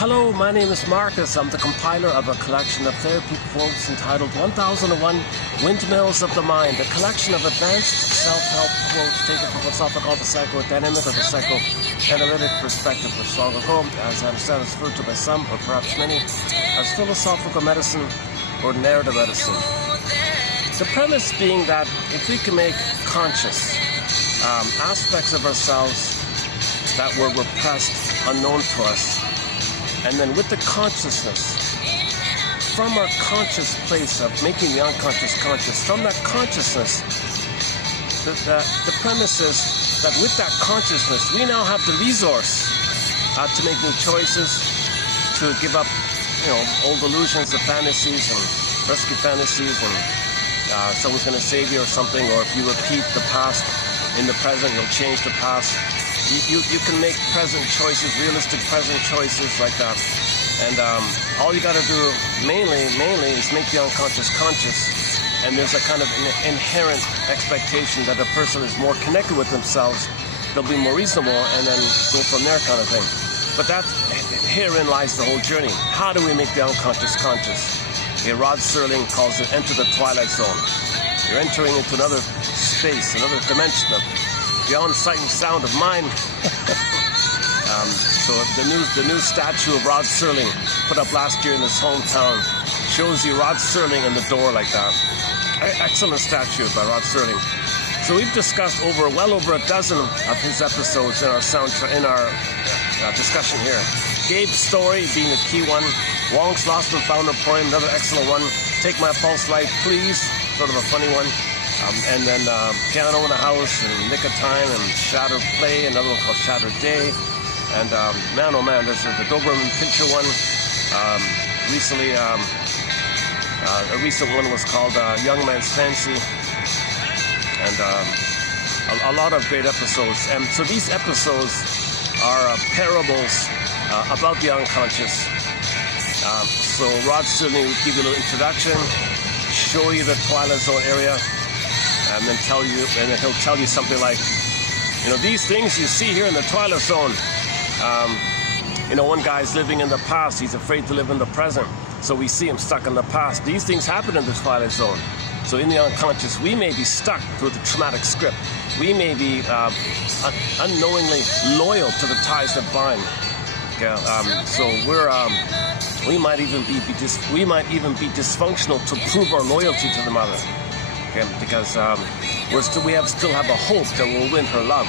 Hello, my name is Marcus. I'm the compiler of a collection of therapy quotes entitled 1001 Windmills of the Mind, a collection of advanced self-help quotes taken from what's often called the psychodynamic or the psychoanalytic perspective, which long ago, as I understand, is referred to by some, or perhaps many, as philosophical medicine or narrative medicine. The premise being that if we can make conscious aspects of ourselves that were repressed, unknown to us, and then with the consciousness, from our conscious place of making the unconscious conscious, from that consciousness, the premise is that with that consciousness, we now have the resource to make new choices, to give up, old illusions, the fantasies and risky fantasies, and someone's going to save you or something, or if you repeat the past in the present, you'll change the past. You can make present choices, realistic present choices like that. And all you got to do mainly is make the unconscious conscious. And there's a kind of inherent expectation that a person is more connected with themselves. They'll be more reasonable and then go from there kind of thing. But herein lies the whole journey. How do we make the unconscious conscious? Rod Serling calls it enter the Twilight Zone. You're entering into another space, another dimension of beyond sight and sound of mind. So the new statue of Rod Serling put up last year in his hometown shows you Rod Serling in the door like that. Excellent statue by Rod Serling. So we've discussed well over a dozen of his episodes in our discussion here. Gabe's story being the key one. Wong's Lost and Found poem, another excellent one. Take My False Light, Please, sort of a funny one. And then Piano in the House and Nick of Time and Shattered Play, another one called Shattered Day. And man, oh man, there's the Doberman Pinscher one. Recently, a recent one was called Young Man's Fancy. And a lot of great episodes. And so these episodes are parables about the unconscious. So Rod Serling will give you a little introduction, show you the Twilight Zone area, and then he'll tell you something like, these things you see here in the Twilight Zone. One guy's living in the past. He's afraid to live in the present. So we see him stuck in the past. These things happen in the Twilight Zone. So in the unconscious, we may be stuck through the traumatic script. We may be unknowingly loyal to the ties that bind. Okay? So we might even be dysfunctional to prove our loyalty to the mother. Okay? Because we still have a hope that we'll win her love.